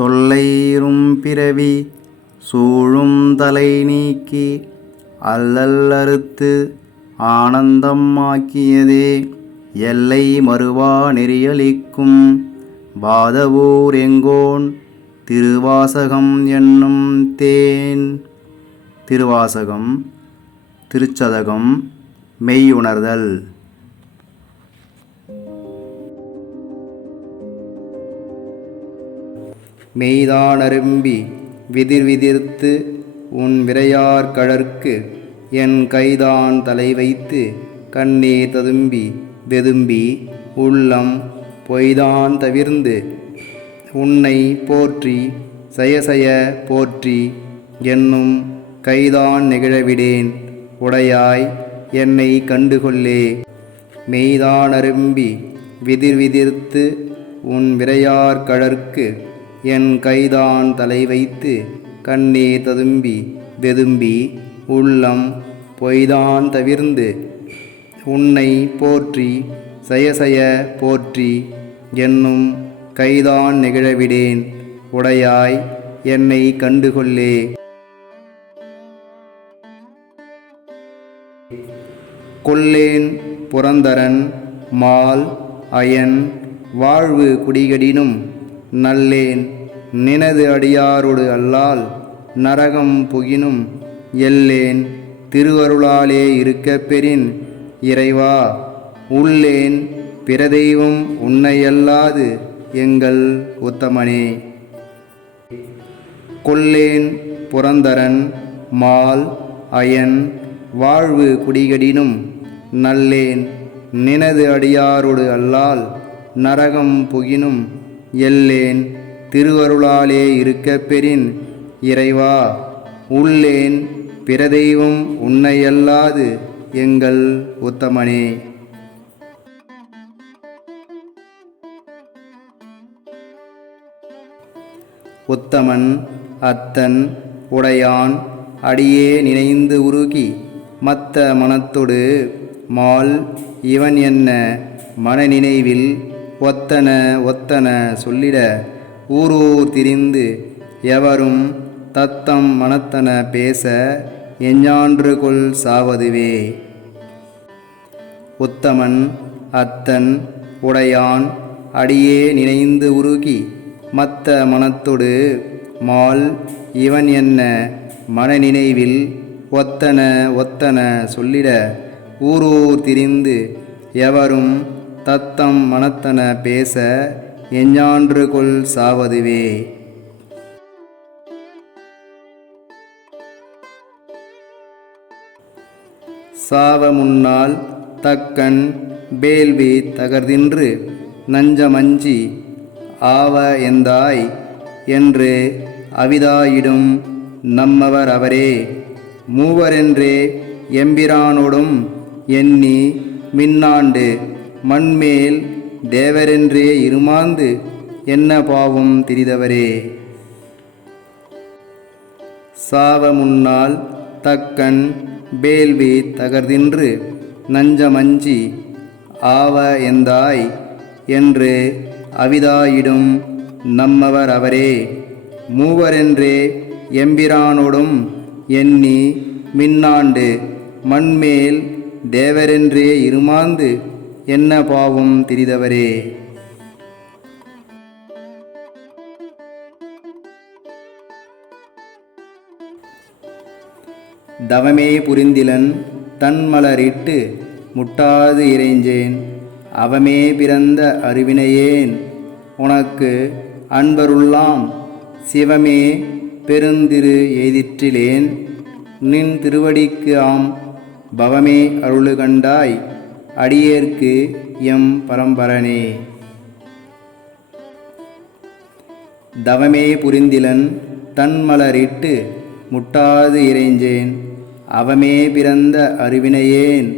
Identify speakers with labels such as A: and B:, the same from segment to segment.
A: தொல்லைரும் பிறவி சூழும் தலை நீக்கி அல்லல் அறுத்து ஆனந்தம் ஆக்கியதே. எல்லை மறுவா நெறியளிக்கும் பாதவூர் எங்கோன் திருவாசகம் என்னும் தேன். திருவாசகம் திருச்சதகம் மெய்யுணர்தல். மெய்தானரும்பி விதிர் விதிர்த்து உன் விரையார் கழற்கு என் கைதான் தலை வைத்து கண்ணே ததும்பி வெதும்பி உள்ளம் பொய்தான் தவிர்ந்து உன்னை போற்றி சயசய போற்றி என்னும் கைதான் நெகிழவிடேன். உடையாய் என்னை கண்டுகொள்ளே. மெய்தானரும்பி விதிர் விதிர்த்து உன் விரையார் கழற்கு என் கைதான் தலை வைத்து கண்ணே ததும்பி வெதும்பி உள்ளம் பொய்தான் தவிர்ந்து உன்னை போற்றி சயசய போற்றி என்னும் கைதான் நெகிழவிடேன். உடையாய் என்னை கண்டுகொள்ளே. கொல்லேன் புரந்தரன் மால் அயன் வாழ்வு குடிகடினும் நல்லேன். நினது அடியாரோடு அல்லால் நரகம் புகினும். எல்லேன் திருவருளாலே இருக்க பெறின். இறைவா உள்ளேன் பிரதெய்வம் உன்னையல்லாது எங்கள் உத்தமனே. கொல்லேன் புரந்தரன் மால் அயன் வாழ்வு குடிகடினும். நல்லேன் நினது அடியாரோடு அல்லால் நரகம் புகினும். எல்லேன் திருவருளாலே இருக்க பெறின் இறைவா. உள்ளேன் பிரதெய்வம் உன்னையல்லாது எங்கள் உத்தமனே. உத்தமன் அத்தன் உடையான் அடியே நினைந்து உருகி மத்த மனத்தொடு மால் இவன் என்ன மனநினைவில் ஒத்தன ஒத்தன சொல்லிட ஊரூர் திரிந்து எவரும் தத்தம் மனத்தன பேச எஞ்ஞான்று கொள் சாவதுவே. உத்தமன் அத்தன் உடையான் அடியே நினைந்து உருகி மத்த மனத்தொடு மால் இவன் என்ன மனநினைவில் ஒத்தன ஒத்தன சொல்லிட ஊரூர் திரிந்து எவரும் தத்தம் மனத்தன பேச எஞ்ஞான்று கொள் சாவதுவே. சாவ முன்னால் தக்கன் வேள்வி தகர்தின்று நஞ்சமஞ்சி ஆவ எந்தாய் என்று அவிதாயிடும் நம்மவர் அவரே. மூவரென்றே எம்பிரானோடும் எண்ணி மின்னாண்டு மண்மேல் தேவரென்றே இருமாந்து என்ன பாவம் திரிதவரே? சாவ முன்னால் தக்கன் வேள்வி தகர்தின்று நஞ்சமஞ்சி ஆவ எந்தாய் என்று அவிதாயிடும் நம்மவர் அவரே. மூவரென்றே எம்பிரானோடும் எண்ணி மின்னாண்டு மண்மேல் தேவரென்றே இருமாந்து என்ன பாவம் திரிதவரே தவமே புரிந்திலன் தன்மலரிட்டு முட்டாது இறைஞ்சேன். அவமே பிறந்த அறிவினையேன். உனக்கு அன்பருள்ளாம் சிவமே பெருந்திரு எய்திற்றிலேன். நின் திருவடிக்கு ஆம் பவமே அருளு கண்டாய் அடியேற்கு எம் பரம்பரனே. தவமே புரிந்திலன் தன்மலரிட்டு முட்டாது இறைஞ்சேன். அவமே பிறந்த அறிவினையேன்.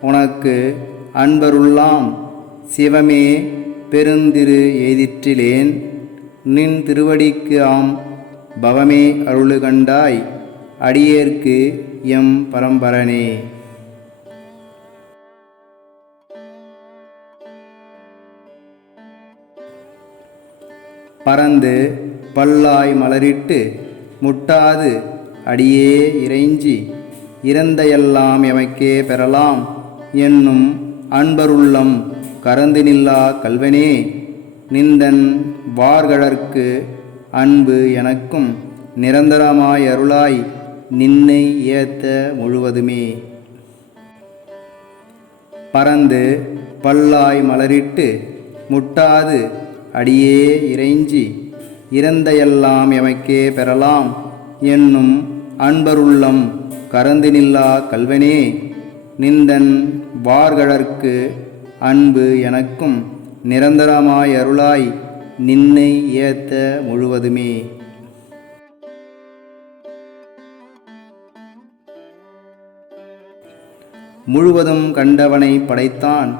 A: உனக்கு அன்பருள்ளாம். சிவமே பெருந்திரு எய்திற்றிலேன். நின் திருவடிக்கு ஆம். பவமே அருளு கண்டாய் அடியேற்கு எம் பரம்பரனே. பறந்து பல்லாய் மலரிட்டு முட்டாது அடியே இறைஞ்சி இறந்தையெல்லாம் எமக்கே பெறலாம் என்னும் அன்பருள்ளம் கரந்து நில்லா கல்வனே நிந்தன் வார்கழற்கு அன்பு எனக்கும் நிரந்தரமாய் அருளாய் நின்னை ஏத்த முழுவதுமே. பறந்து பல்லாய் மலரிட்டு முட்டாது அடியே இறைஞ்சி இறந்தையெல்லாம் எமக்கே பெறலாம். என்னும் அன்பருள்ளம் கரந்து நில்லா கல்வனே நிந்தன் வார்கழற்கு அன்பு எனக்கும் நிரந்தரமாய் அருளாய் நின்னை ஏத்த முழுவதுமே. முழுவதும் கண்டவனை படைத்தான்.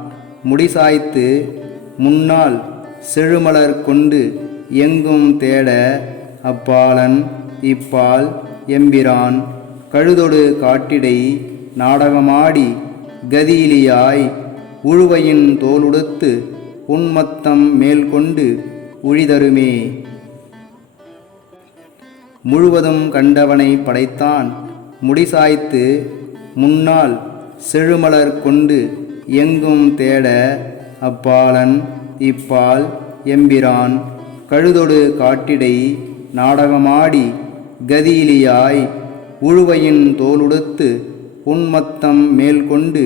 A: முடிசாய்த்து முன்னால் செழுமலர் கொண்டு எங்கும் தேட அப்பாலன் இப்பால் எம்பிரான். கழுதொடு காட்டிடை நாடகமாடி கதியிலியாய் உழுவையின் தோலுடுத்து உன்மத்தம் மேல் கொண்டு உழிதருமே. முழுவதும் கண்டவனை படைத்தான் முடிசாய்த்து முன்னால் செழுமலர் கொண்டு எங்கும் தேட அப்பாலன் இப்பால் எம்பிரான் கழுதொடு காட்டிடை நாடகமாடி கதியிலியாய் உழுவையின் தோலுடுத்து உன்மத்தம் மேல் கொண்டு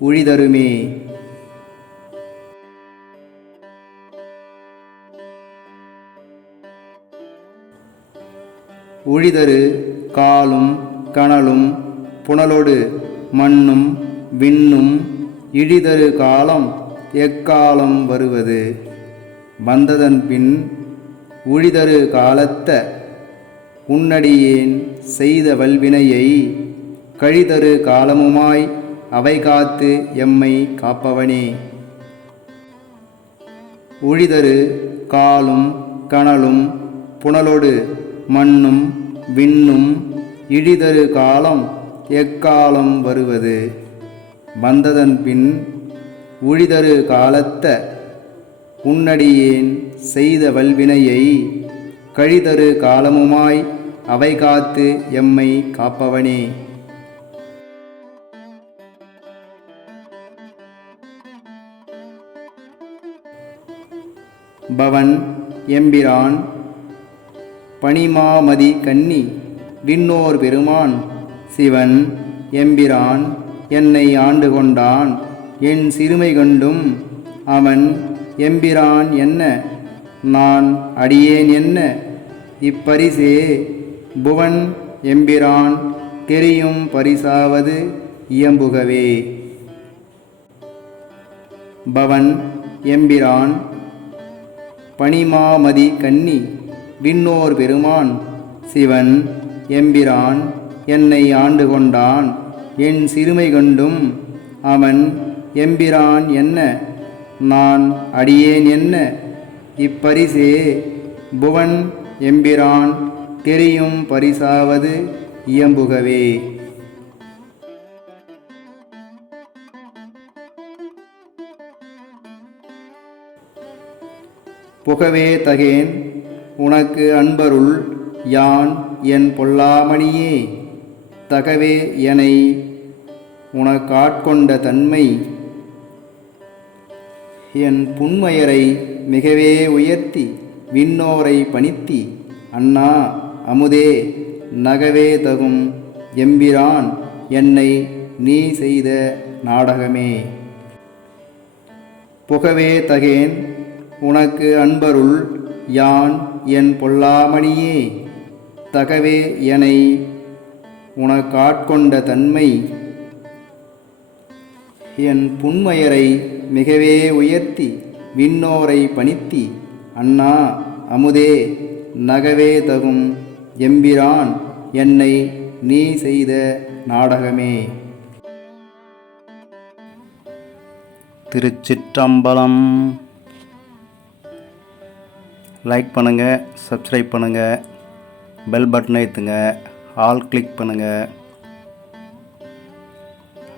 A: உழிதருமே. உழிதரு காலும் கனலும் புனலொடு மண்ணும் விண்ணும் இழிதரு காலம் எக்காலம் வருவது? வந்ததன் பின் உழிதரு காலத்த உன்னடியேன் செய்த வல்வினையை கழிதரு காலமுமாய் அவை காத்து எம்மை காப்பவனே. உழிதரு காலும் கனலும் புனலொடு மண்ணும் விண்ணும் இழிதரு காலம் எக்காலம் வருவது? வந்ததன் பின் உழிதரு காலத்த உன்னடியேன் செய்த வல்வினையை கழிதரு காலமுமாய் அவை காத்து எம்மை காப்பவனே. பவன் எம்பிரான் பனிமாமதி கன்னி விண்ணோர் பெருமான் சிவன் எம்பிரான் என்னை ஆண்டு கொண்டான் என் சிறுமை கண்டும் அவன் எம்பிரான் என்ன? நான் அடியேன் என்ன? இப்பரிசே புவன் எம்பிரான் தெரியும் பரிசாவது இயம்புகவே. பவன் எம்பிரான் பனிமாமதி கன்னி விண்ணோர் பெருமான் சிவன் எம்பிரான் என்னை ஆண்டு கொண்டான் என் சிறுமை கண்டும் அவன் எம்பிரான் என்ன? நான் அடியேன் என்ன? இப்பரிசே புவன் எம்பிரான் தெரியும் பரிசாவது இயம்புகவே. புகவே தகேன் உனக்கு அன்பருள் யான் என் பொல்லாமணியே? தகவே எனை உனக்காட்கொண்ட தன்மை என் புன்மையரை மிகவே உயர்த்தி விண்ணோரை பணித்தி அண்ணா அமுதே நகவே தகும் எம்பிரான் என்னை நீ செய்த நாடகமே. புகவே தகேன் உனக்கு அன்பருள் யான் என் பொல்லாமணியே. தகவே எனை உனக்காட்கொண்ட தன்மை என் புன்மையரை மிகவே உயர்த்தி விண்ணோரை பணித்தி. அண்ணா அமுதே நகவே தகும் எம்பிரான் என்னை நீ செய்த நாடகமே. திருச்சிற்றம்பலம். லைக் பண்ணுங்கள் சப்ஸ்கிரைப் பண்ணுங்கள் பெல் பட்டனை ஏற்றுங்க ஆல் கிளிக் பண்ணுங்கள்